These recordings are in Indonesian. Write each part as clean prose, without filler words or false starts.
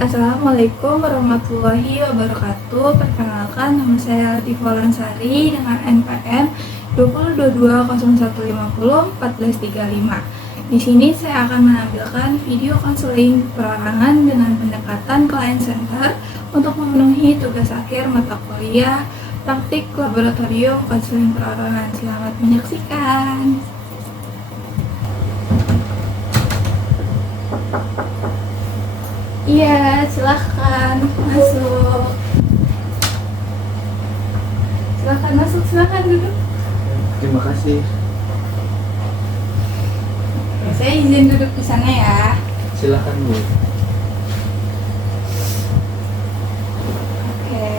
Assalamualaikum warahmatullahi wabarakatuh. Perkenalkan, nama saya Latifah Lansari dengan NPM 202201501435. Di sini saya akan menampilkan video konseling perorangan dengan pendekatan client center untuk memenuhi tugas akhir mata kuliah praktik laboratorium konseling perorangan. Selamat menyaksikan. Iya, silahkan masuk. Silahkan masuk, silahkan duduk. Terima kasih. Saya izin duduk di sana ya. Silakan Bu. Oke.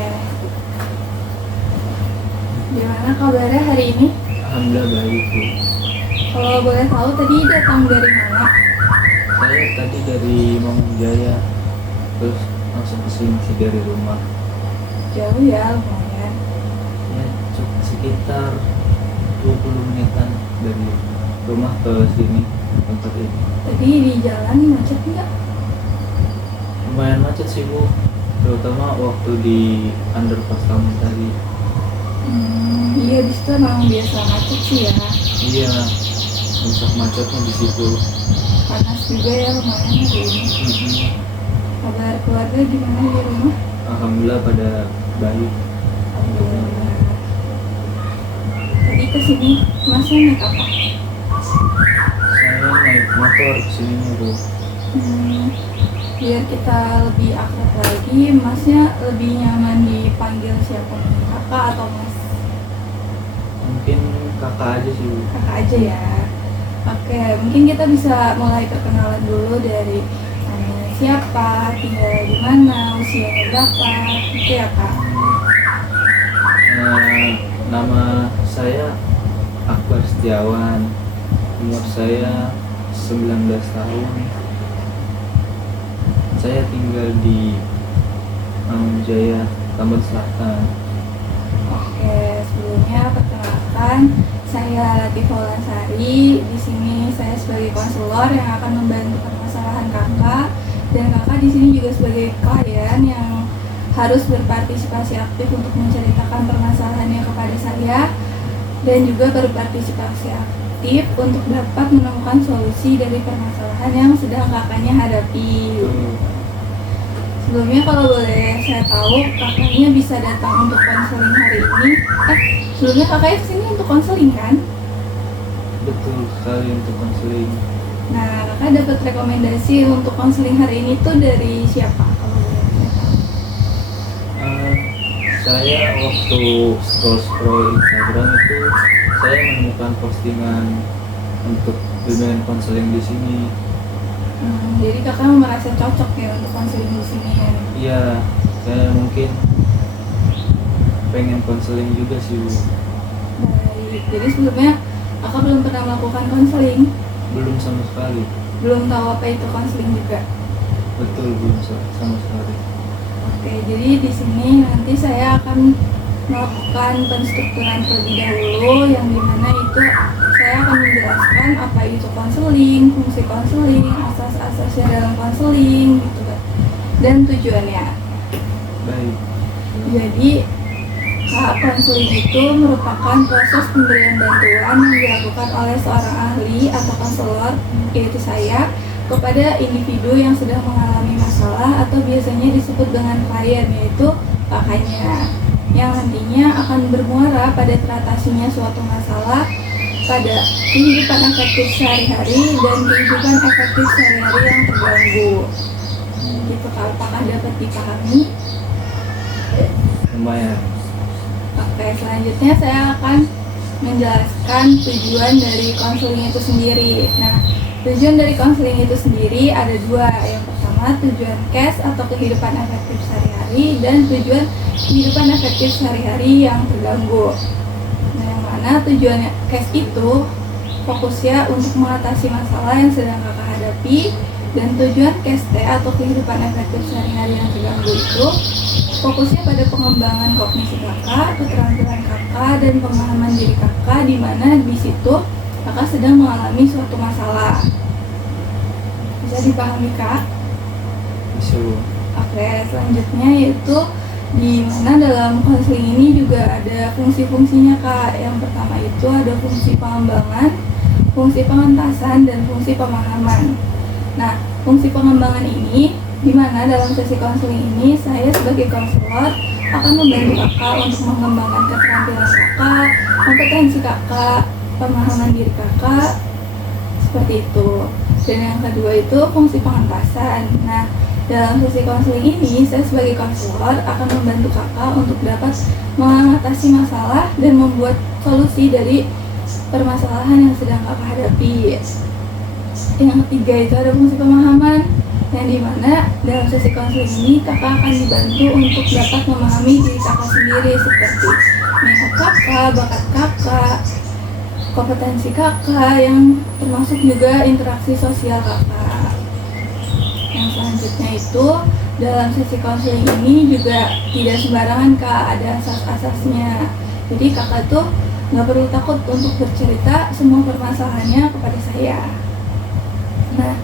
Gimana kabarnya hari ini? Alhamdulillah baik Bu. Kalau boleh tahu tadi datang dari mana? Saya tadi dari Mangunjaya, terus langsung kesini sih dari rumah. Jauh ya, lumayan. Ya cukup sekitar 20 menitan dari rumah ke sini tempat ini. Tadi di jalan macet nggak? Lumayan macet sih Bu, terutama waktu di underpass kamu tadi. Iya, di situ memang biasa macet sih ya. Iya, puncak macetnya di situ. Panas juga ya, lumayan hari ini. Kabar keluarga gimana di rumah? Alhamdulillah pada baik. Alhamdulillah. Tadi kesini masnya naik apa? Saya naik motor kesini Bu. Biar kita lebih akrab lagi, masnya lebih nyaman dipanggil siapa nih? Kakak atau mas? Mungkin kakak aja sih Bu. Kakak aja ya. Oke, mungkin kita bisa mulai perkenalan dulu dari namanya siapa, tinggal di mana, usianya berapa, gitu ya Kak? Nama saya Akbar Setiawan, umur saya 19 tahun. Saya tinggal di Mangunjaya, Tambun Selatan. Oke, sebelumnya perkenalkan, saya Latifah Lansari. Di sini saya sebagai konselor yang akan membantu permasalahan kakak, dan kakak di sini juga sebagai klien yang harus berpartisipasi aktif untuk menceritakan permasalahannya kepada saya, dan juga berpartisipasi aktif untuk dapat menemukan solusi dari permasalahan yang sedang kakaknya hadapi. Sebelumnya kalau boleh saya tahu, kakaknya bisa datang untuk konseling hari ini. Sebelumnya kakaknya kesini untuk konseling kan? Betul sekali untuk konseling. Nah, kakak dapat rekomendasi untuk konseling hari ini tuh dari siapa? Kalau boleh saya tahu. Saya waktu scroll Instagram itu saya menemukan postingan untuk bimbingan konseling di sini. Jadi kakak merasa cocok ya untuk konseling di sini ya? Iya, saya mungkin pengen konseling juga sih Bu. Baik, jadi sebelumnya kakak belum pernah melakukan konseling? Belum sama sekali. Belum tahu apa itu konseling juga? Betul, belum sama sekali. Oke, jadi di sini nanti saya akan melakukan penstrukturan terlebih dahulu, yang dimana itu saya akan menjelaskan apa itu konseling, fungsi konseling, asas-asasnya dalam konseling, gitu kan, dan tujuannya. Baik. Jadi konseling itu merupakan proses pemberian bantuan yang dilakukan oleh seorang ahli atau konselor, yaitu saya, kepada individu yang sedang mengalami masalah atau biasanya disebut dengan klien, yaitu kakaknya, yang nantinya akan bermuara pada teratasinya suatu masalah pada kehidupan efektif sehari-hari dan kehidupan efektif sehari-hari yang terganggu. Gitu, apakah dapat dipahami? Lumayan. Oke, selanjutnya saya akan menjelaskan tujuan dari konseling itu sendiri. Nah, tujuan dari konseling itu sendiri ada dua. Yang pertama, tujuan CAS atau kehidupan efektif sehari-hari, dan tujuan kehidupan efektif sehari-hari yang terganggu. Nah, yang mana tujuan CAS itu fokusnya untuk mengatasi masalah yang sedang kakak hadapi, dan tujuan CAST atau kehidupan efektif sehari-hari yang terganggu itu fokusnya pada pengembangan kognisi kakak, keterampilan kakak, dan pemahaman diri kakak, di mana di situ kakak sedang mengalami suatu masalah. Bisa dipahami Kak? Bisa Bu. Oke, selanjutnya yaitu di mana dalam konseling ini juga ada fungsi-fungsinya Kak. Yang pertama itu ada fungsi pengembangan, fungsi pengentasan, dan fungsi pemahaman. Nah, fungsi pengembangan ini di mana dalam sesi konseling ini saya sebagai konselor akan membantu kakak untuk mengembangkan keterampilan kakak, kompetensi kakak, pemahaman diri kakak, seperti itu. Dan yang kedua itu fungsi pengentasan. Nah, dalam sesi konseling ini saya sebagai konselor akan membantu kakak untuk dapat mengatasi masalah dan membuat solusi dari permasalahan yang sedang kakak hadapi. Yang ketiga itu ada fungsi pemahaman, yang dimana dalam sesi konseling ini kakak akan dibantu untuk dapat memahami diri kakak sendiri seperti minat kakak, bakat kakak, kompetensi kakak, yang termasuk juga interaksi sosial kakak. Yang selanjutnya itu dalam sesi konseling ini juga tidak sembarangan Kak, ada asas-asasnya. Jadi kakak tuh nggak perlu takut untuk bercerita semua permasalahannya kepada saya. Nah,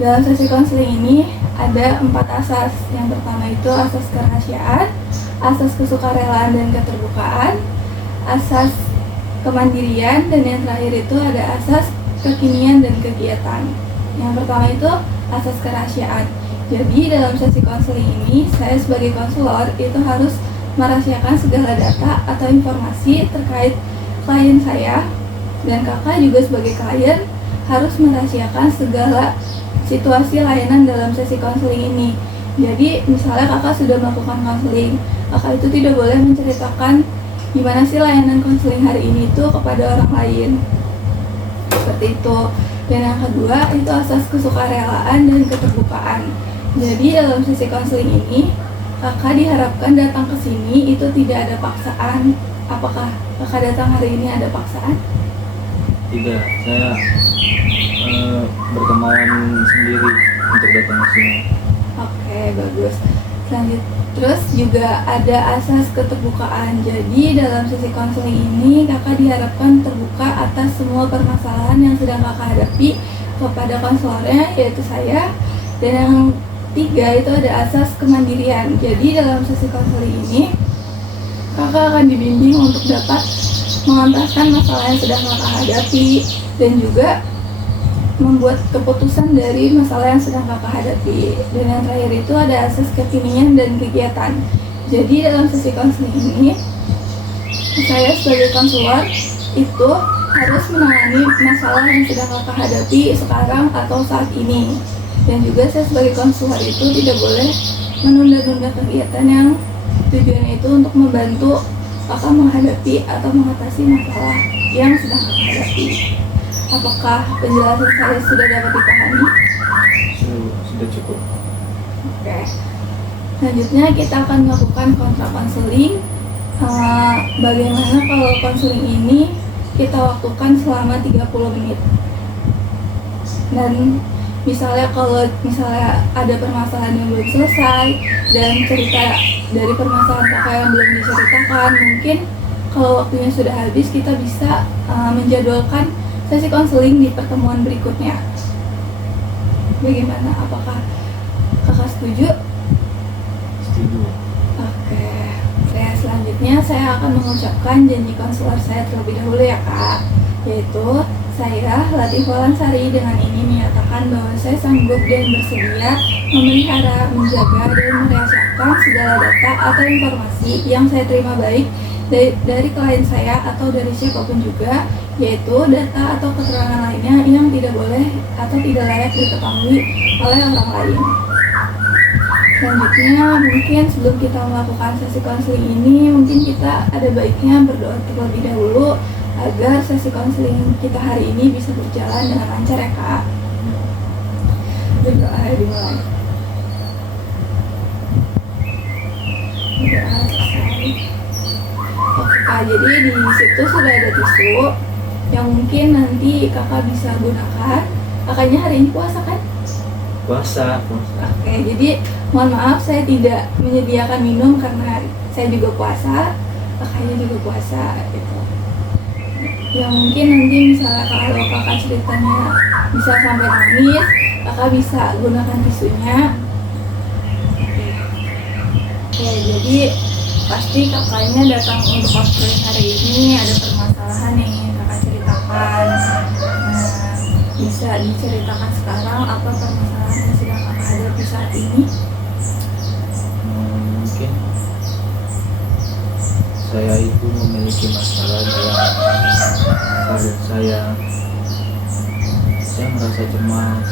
dalam sesi konseling ini ada 4 asas. Yang pertama itu asas kerahasiaan, asas kesukarelaan dan keterbukaan, asas kemandirian, dan yang terakhir itu ada asas kekinian dan kegiatan. Yang pertama itu asas kerahasiaan. Jadi dalam sesi konseling ini saya sebagai konselor itu harus merahasiakan segala data atau informasi terkait klien saya, dan kakak juga sebagai klien harus merahasiakan segala situasi layanan dalam sesi konseling ini. Jadi misalnya kakak sudah melakukan konseling, kakak itu tidak boleh menceritakan gimana sih layanan konseling hari ini itu kepada orang lain, seperti itu. Dan yang kedua itu asas kesukarelaan dan keterbukaan. Jadi dalam sesi konseling ini kakak diharapkan datang ke sini itu tidak ada paksaan. Apakah kakak datang hari ini ada paksaan? Tidak, saya berkemauan sendiri untuk datang ke sini. Oke, bagus. Terus juga ada asas keterbukaan. Jadi dalam sesi konseling ini kakak diharapkan terbuka atas semua permasalahan yang sedang kakak hadapi kepada konselornya, yaitu saya. Dan yang tiga itu ada asas kemandirian. Jadi dalam sesi konseling ini kakak akan dibimbing untuk dapat mengentaskan masalah yang sedang kakak hadapi dan juga membuat keputusan dari masalah yang sedang kakak hadapi. Dan yang terakhir itu ada asas kekinian dan kegiatan. Jadi dalam sesi konseling ini saya sebagai konselor itu harus menangani masalah yang sedang kakak hadapi sekarang atau saat ini. Dan juga saya sebagai konselor itu tidak boleh menunda-nunda kegiatan yang tujuannya itu untuk membantu kakak menghadapi atau mengatasi masalah yang sedang kakak hadapi. Apakah penjelasan saya sudah dapat dipahami? Sudah cukup. Oke. Selanjutnya kita akan melakukan kontra konseling. Bagaimana kalau konseling ini kita waktukan selama 30 menit. Dan kalau misalnya ada permasalahan yang belum selesai dan cerita dari permasalahan kakak yang belum diceritakan, mungkin kalau waktunya sudah habis kita bisa menjadwalkan sesi konseling di pertemuan berikutnya. Bagaimana? Apakah kakak setuju? Setuju. Oke. Selanjutnya saya akan mengucapkan janji konselor saya terlebih dahulu ya kak, yaitu saya, Latif Walansari, dengan ini menyatakan bahwa saya sanggup dan bersedia memelihara, menjaga, dan merahasiakan segala data atau informasi yang saya terima baik dari klien saya atau dari siapapun juga, yaitu data atau keterangan lainnya yang tidak boleh atau tidak layak diketahui oleh orang lain. Selanjutnya, mungkin sebelum kita melakukan sesi konseling ini, mungkin kita ada baiknya berdoa terlebih dahulu agar sesi konseling kita hari ini bisa berjalan dengan lancar ya kak. Berdoa dimulai. Berdoa selesai. Oke kak, jadi di situ sudah ada tisu yang mungkin nanti kakak bisa gunakan. Kakaknya hari ini puasa kan? Puasa. Oke, jadi mohon maaf saya tidak menyediakan minum karena saya juga puasa, kakaknya juga puasa gitu. Yang mungkin nanti misalnya kalau kakak ceritanya bisa sampai nangis, kakak bisa gunakan tisunya. Oke. jadi pasti kakaknya datang untuk konseling hari ini ada permasalahan yang ingin kakak ceritakan. Nah, bisa diceritakan sekarang apa permasalahan yang sedang kakak hadapi saat ini? Mungkin saya itu memiliki masalah dalam karir saya. Saya merasa cemas,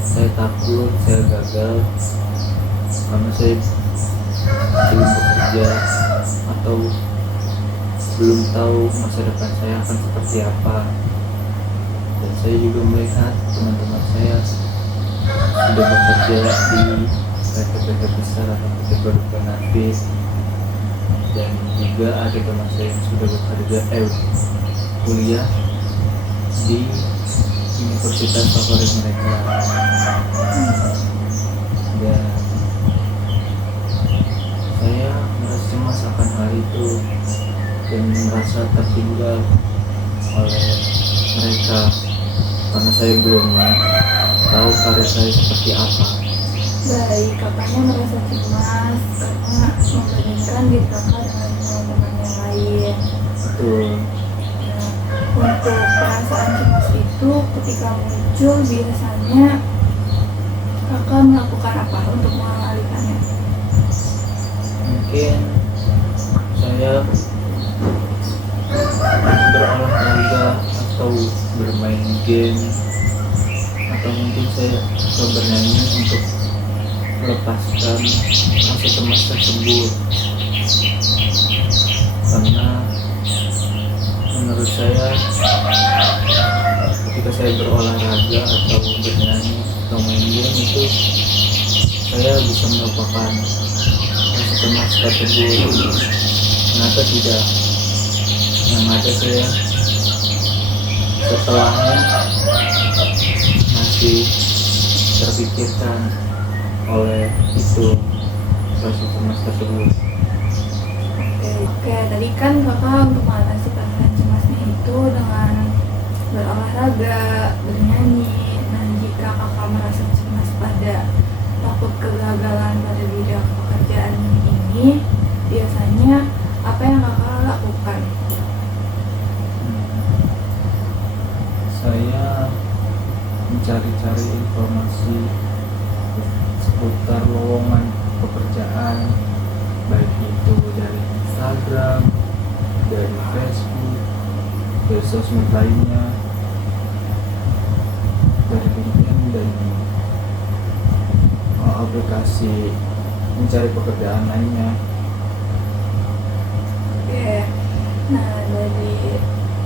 saya takut saya gagal karena saya belum bekerja atau belum tahu masa depan saya akan seperti apa. Dan saya juga melihat teman-teman saya sudah bekerja di PT-PT besar atau PT produk kreatif, dan juga ada teman saya yang sudah bekerja kuliah di universitas favorit mereka. Dan saya merasa cemas akan hal itu dan merasa tertinggal oleh mereka karena saya belum tahu karir saya seperti apa. Baik, kakaknya merasa cemas karena membandingkan diri kakak dengan teman-teman yang lain. Betul. Nah, untuk perasaan cemas itu ketika muncul biasanya kakak melakukan apa untuk mengalihkannya? Mungkin saya berolahraga atau bermain game, atau mungkin saya suka bernyanyi untuk melepaskan rasa cemas tersebut. Karena menurut saya ketika saya berolahraga atau bernyanyi atau main game itu saya bisa melupakan rasa cemas tersebut. Kenapa tidak? Yang ada saya setelahnya masih terpikirkan oleh itu rasa cemas tersebut. Oke, tadi kan kakak untuk mengatasi perasaan cemasnya itu dengan berolahraga, bernyanyi. Nah, jika kakak merasa cemas pada takut kegagalan pada bidang pekerjaan ini, biasanya apa yang kakak lakukan? Saya mencari-cari informasi seputar lowongan pekerjaan, baik itu dari Instagram, dari Facebook, dari sosmed lainnya, dari LinkedIn, dan aplikasi mencari pekerjaan lainnya. Oke, nah dari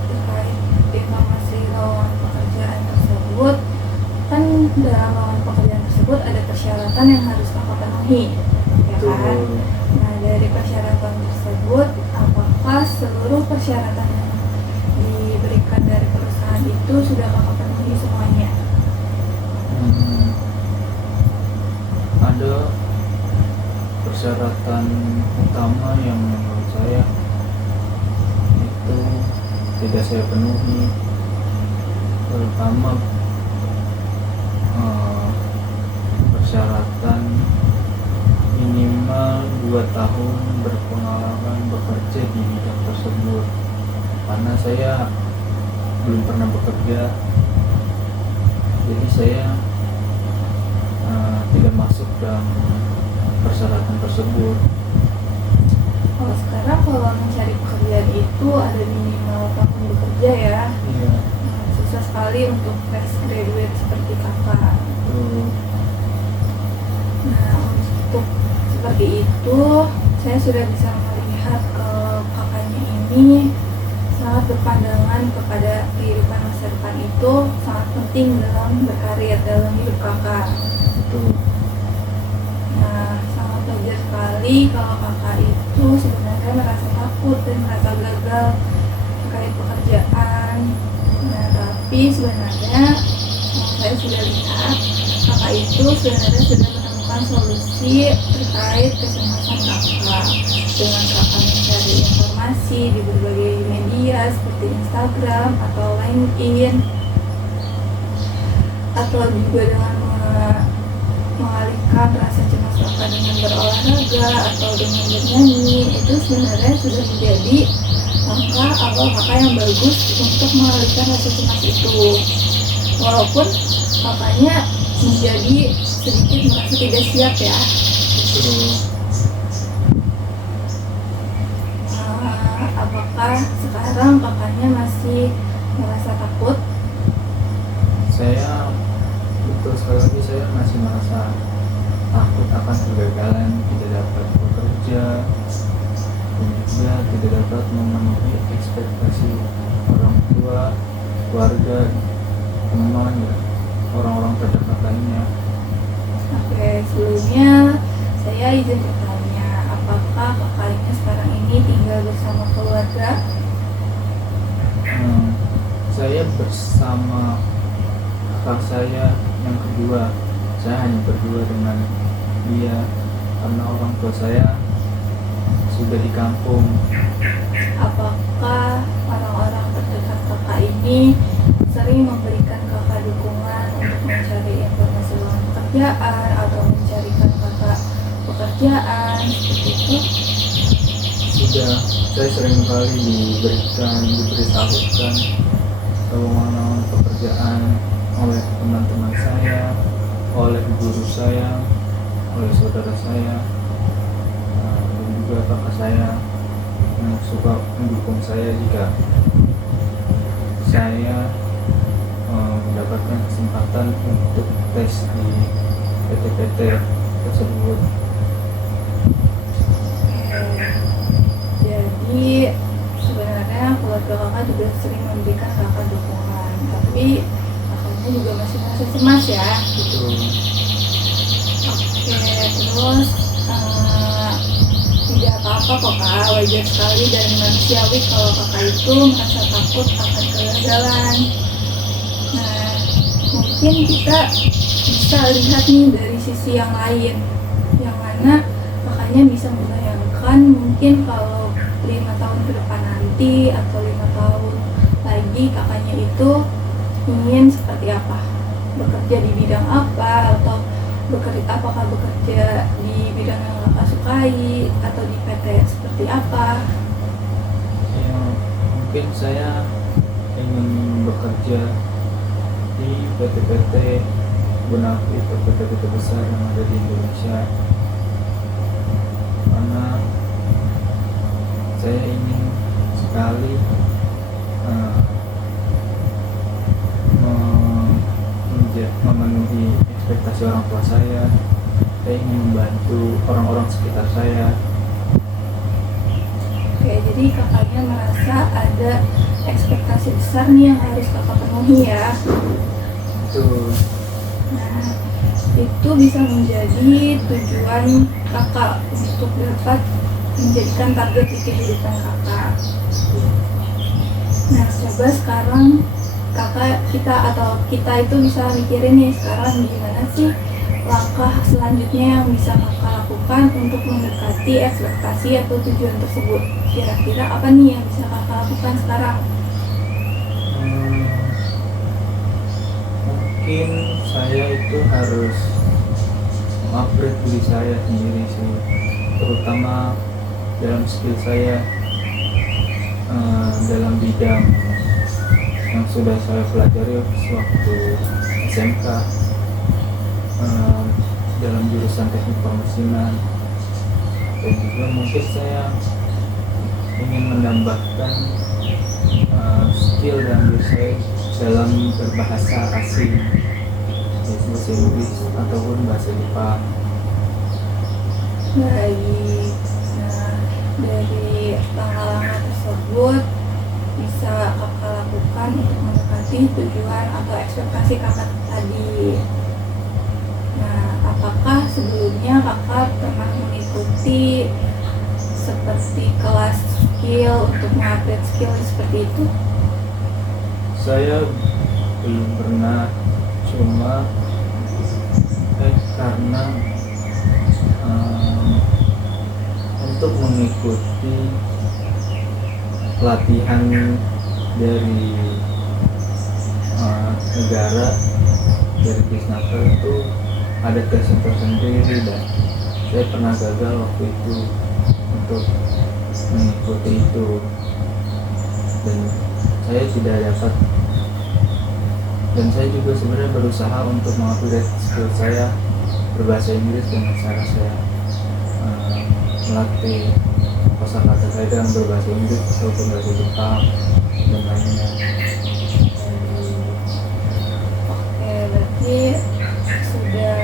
terkait informasi lowongan pekerjaan tersebut, kan dalam lowongan pekerjaan tersebut ada persyaratan yang harus kakak penuhi, ya kan? Nah, dari persyaratan tersebut, apakah seluruh persyaratan yang diberikan dari perusahaan itu sudah kakak penuhi semuanya? Ada persyaratan utama yang menurut saya itu tidak saya penuhi, terutama persyaratan minimal 2 tahun berpengalaman bekerja di bidang tersebut, karena saya belum pernah bekerja, jadi saya tidak masuk dalam persyaratan tersebut. Kalau sekarang kalau mencari pekerjaan itu ada minimal tahun bekerja ya. Iya. Nah, susah sekali untuk fresh graduate seperti kakak. Nah, untuk seperti itu saya sudah bisa melihat kakaknya ini sangat berpandangan kepada kehidupan masa depan itu sangat penting dalam berkarir dalam hidup kakak. Betul. Nah, sangat wajar sekali kalau kakak itu sebenarnya merasa takut dan merasa gagal terkait pekerjaan. Nah, tapi sebenarnya saya sudah lihat kakak itu sebenarnya sudah menemukan solusi terkait kecemasan kakak dengan kakak mencari informasi di berbagai media seperti Instagram atau LinkedIn, atau juga dengan mengalihkan rasa cemas kakak dengan berolahraga atau dengan bernyanyi, itu sebenarnya sudah menjadi langkah awal kakak yang bagus untuk mengalihkan rasa cemas itu. Walaupun kakaknya menjadi sedikit merasa tidak siap ya. Apakah sekarang kakaknya masih merasa takut? Saya betul sekali lagi, saya masih merasa takut akan kegagalan, tidak dapat bekerja, dan juga tidak dapat memenuhi ekspektasi orang tua, keluarga, teman, dan orang-orang terdekat lainnya. Oke, sebelumnya saya izin bertanya, apakah kakaknya sekarang ini tinggal bersama keluarga? Saya bersama kakak saya yang kedua. Saya hanya berdua dengan dia karena orang tua saya sudah di kampung. Apakah orang-orang terdekat kakak ini sering memberikan kakak dukungan untuk mencari informasi lowongan pekerjaan atau mencarikan kakak pekerjaan seperti itu? Sudah, saya sering kali diberitahukan lowongan pekerjaan oleh teman-teman saya, oleh guru saya, oleh saudara saya, dan juga kakak saya yang suka mendukung saya jika saya mendapatkan kesempatan untuk tes di PT-PT tersebut. Jadi sebenarnya keluarga kakak juga sering memberikan kakak dukungan, tapi kakaknya juga masih merasa cemas ya. Betul. Oke, terus tidak apa-apa kok kak, wajar sekali dan manusiawi kalau kakak itu merasa takut akan kegagalan. Nah, mungkin kita bisa lihat nih dari sisi yang lain, yang mana kakaknya bisa membayangkan mungkin kalau 5 tahun ke depan nanti atau 5 tahun lagi kakaknya itu ingin seperti apa, bekerja di bidang apa, atau apakah bekerja di bidang yang kakak sukai atau di PT seperti apa? Ya, mungkin saya ingin bekerja di PT-PT Bonafit atau PT-PT besar yang ada di Indonesia, karena saya ingin sekali memenuhi ekspektasi orang tua saya. Saya ingin membantu orang-orang sekitar saya. Oke, jadi kakaknya merasa ada ekspektasi besar nih yang harus kakak penuhi ya. Betul. Nah, itu bisa menjadi tujuan kakak untuk dapat menjadikan target di kehidupan kakak. Nah, coba sekarang kita itu bisa mikirin nih sekarang gimana sih langkah selanjutnya yang bisa kakak lakukan untuk mendekati ekspektasi atau tujuan tersebut. Kira-kira apa nih yang bisa kakak lakukan sekarang? Mungkin saya itu harus mengupgrade diri saya sendiri sih, terutama dalam skill saya, dalam bidang yang sudah saya pelajari sewaktu SMK, dalam jurusan teknik permesinan. Dan juga mungkin saya ingin menambahkan skill dan diri saya dalam berbahasa asing, bahasa Inggris ataupun bahasa Jepang. Baik, nah dari langkah-langkah tersebut bisa kakak lakukan untuk mendekati tujuan atau ekspektasi kakak tadi. Nah, apakah sebelumnya kakak pernah mengikuti seperti kelas skill untuk mengupgrade skill seperti itu? Saya belum pernah, cuma karena untuk mengikuti pelatihan dari negara, dari Disnaker itu ada tes tersendiri dan saya pernah gagal waktu itu untuk mengikuti itu, dan saya tidak dapat, dan saya juga sebenarnya berusaha untuk mengupgrade skill saya berbahasa Inggris dengan cara saya melatih kosakata saya dengan berbahasa Inggris atau berbahasa Jepang dan lainnya. Oke, berarti sudah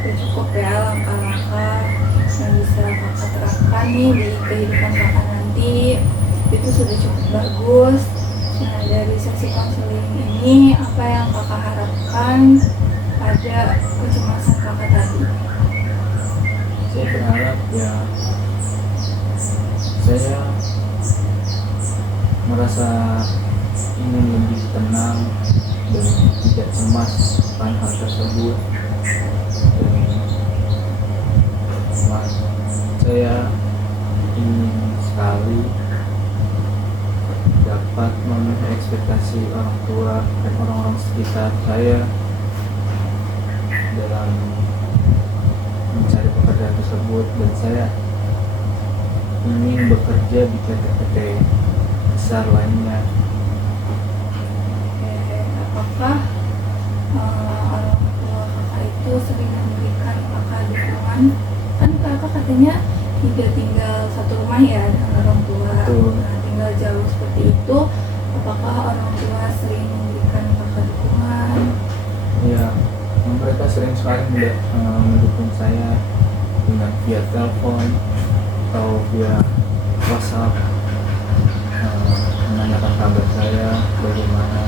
cukup ya langkah-langkah yang bisa kakak terapkan nih di kehidupan kakak nanti, itu sudah cukup bagus. Nah, dari sesi konseling ini apa yang kakak harapkan pada kecemasan kakak tadi? Saya berharap ya saya merasa ingin lebih tenang dan tidak cemas akan hal tersebut, dan saya ingin sekali dapat memenuhi ekspektasi orang tua dan orang-orang sekitar saya dalam mencari pekerjaan tersebut, dan saya ingin bekerja di PT-PT besar lainnya. Apakah orang tua kakak itu sering memberikan kakak dukungan? Kan kakak katanya tidak tinggal satu rumah ya dengan orang tua. Nah, tinggal jauh seperti itu, apakah orang tua sering memberikan kakak dukungan? Ya, mereka sering sekali mendukung saya dengan via telepon atau via WhatsApp, menanyakan kabar saya bagaimana.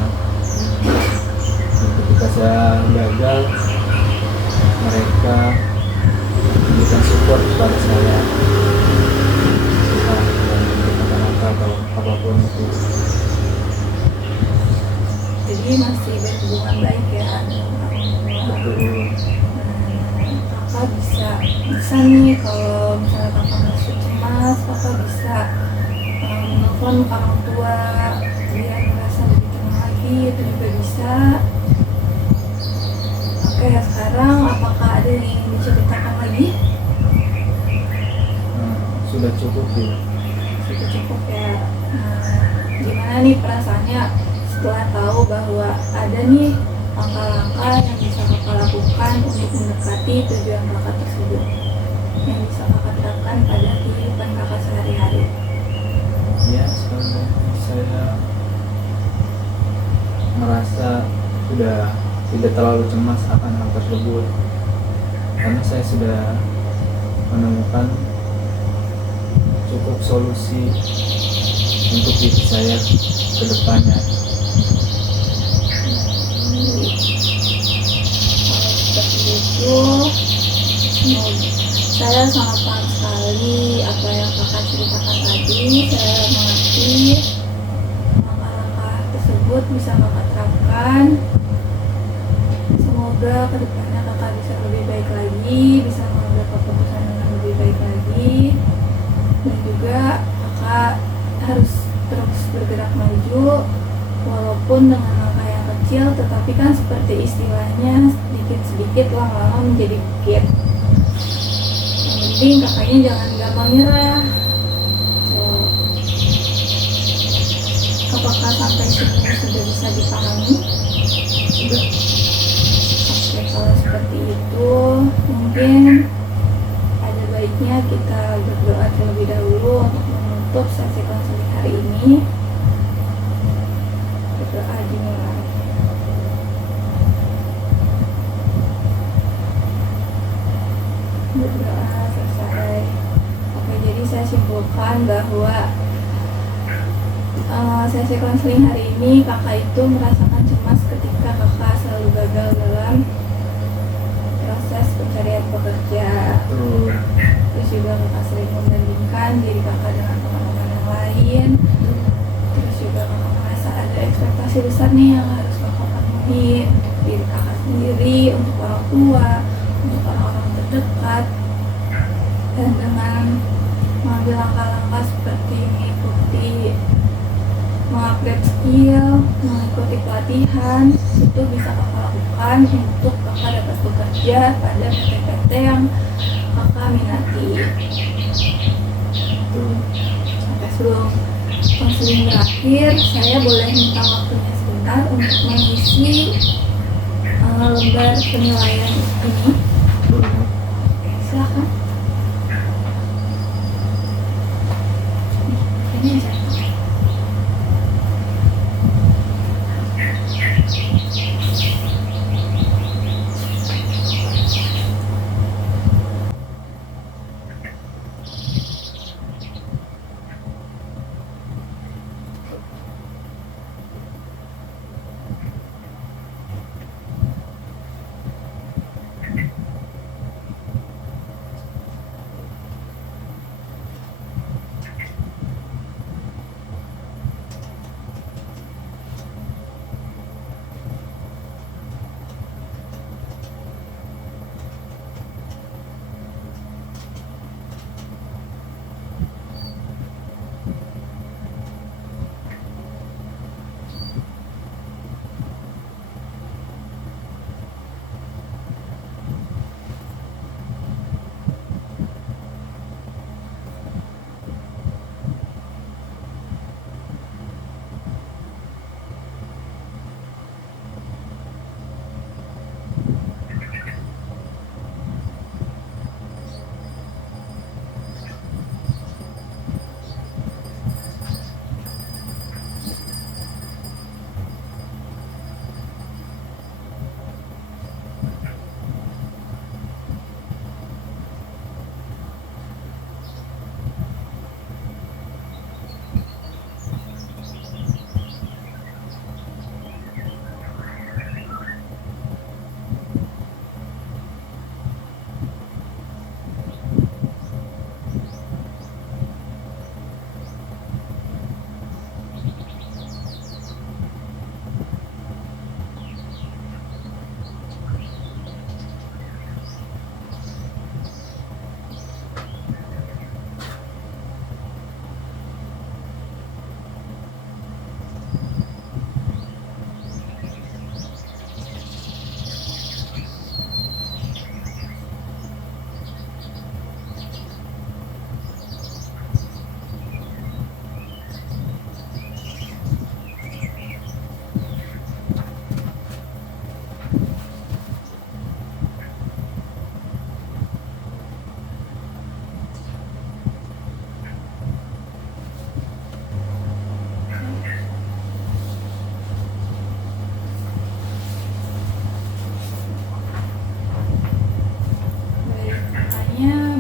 Dan ketika saya gagal, mereka memberikan support kepada saya, dan memberikan kata-kata atau apapun itu. Jadi masih berhubungan baik ya dengan orang tua. Kakak bisa nih kalau misalnya kakak masih cemas, kakak bisa menelpon orang tua biar merasa lebih tenang lagi, itu juga bisa. Oke, sekarang apakah ada yang ingin diceritakan lagi? Sudah cukup ya. Sudah cukup ya. Gimana nih perasaannya setelah tahu bahwa ada nih langkah-langkah yang bisa kakak lakukan untuk mendekati tujuan kakak tersebut, yang bisa kakak terapkan pada kehidupan kakak sehari-hari? Ya, sekarang saya merasa sudah tidak terlalu cemas akan hal tersebut, karena saya sudah menemukan cukup solusi untuk diri saya ke depannya. Seperti itu, saya sangat paham sekali apa yang kakak ceritakan tadi. Saya mengerti langkah-langkah tersebut bisa kakak terapkan. Semoga kedepannya kakak bisa lebih baik lagi, bisa mengambil keputusan dengan lebih baik lagi, dan juga kakak harus terus bergerak maju walaupun dengan langkah yang kecil, tetapi kan seperti istilahnya sedikit-sedikit lama-lama menjadi bukit. Yang penting kakaknya jangan gampang nyerah. Apakah sampai sini sudah bisa dipahami? Sudah. Oke, kalau seperti itu mungkin ada baiknya kita berdoa terlebih dahulu untuk menutup sesi konseling hari ini. Berdoa dimulai. Berdoa selesai. Oke, jadi saya simpulkan bahwa sesi konseling hari ini kakak itu merasakan cemas ketika kakak selalu gagal dalam proses pencarian pekerja. Terus juga kakak sering membandingkan diri kakak dengan teman-teman yang lain. Terus juga kakak merasa ada ekspektasi besar nih yang harus kakak penuhi untuk diri kakak sendiri, untuk orang tua, untuk orang-orang terdekat. Dan dengan mengambil langkah-langkah seperti mengikuti mengupgrade skill, mengikuti pelatihan, itu bisa kakak lakukan untuk kakak dapat bekerja pada PT-PT yang kakak minati. Sampai sebelum konseling berakhir, saya boleh minta waktunya sebentar untuk mengisi lembar penilaian ini. Oke, silakan. Ini saya.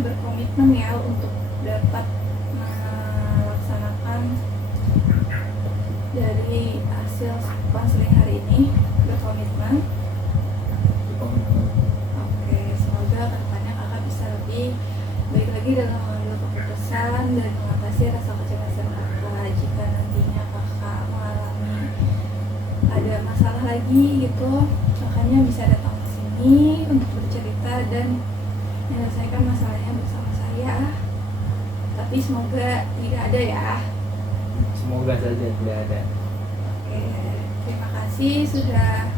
Berkomitmen ya untuk dapat melaksanakan dari hasil konseling hari ini. Berkomitmen. Oke, semoga kedepannya kakak bisa lebih baik lagi dalam mengambil keputusan dan mengatasi rasa kecemasan kakak jika nantinya kakak mengalami ada masalah lagi gitu. Makanya bisa datang ke sini untuk bercerita dan menyelesaikan masalahnya bersama saya. Tapi semoga tidak ada ya. Semoga saja tidak ada. Oke, terima kasih sudah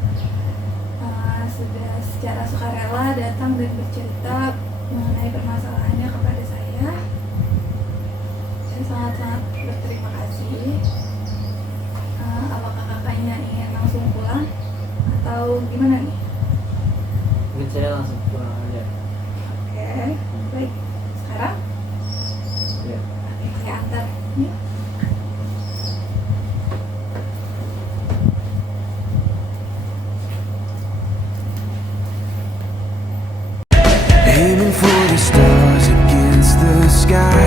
secara sukarela datang dan bercerita mengenai permasalahannya kepada saya. Saya sangat-sangat berterima kasih. Apakah kakaknya ingin langsung pulang atau gimana nih? Mungkin saya langsung pulang aja. Oke, baik. Sekarang? Ya. Oke, saya antar. Yuk. Aiming for the stars against the sky.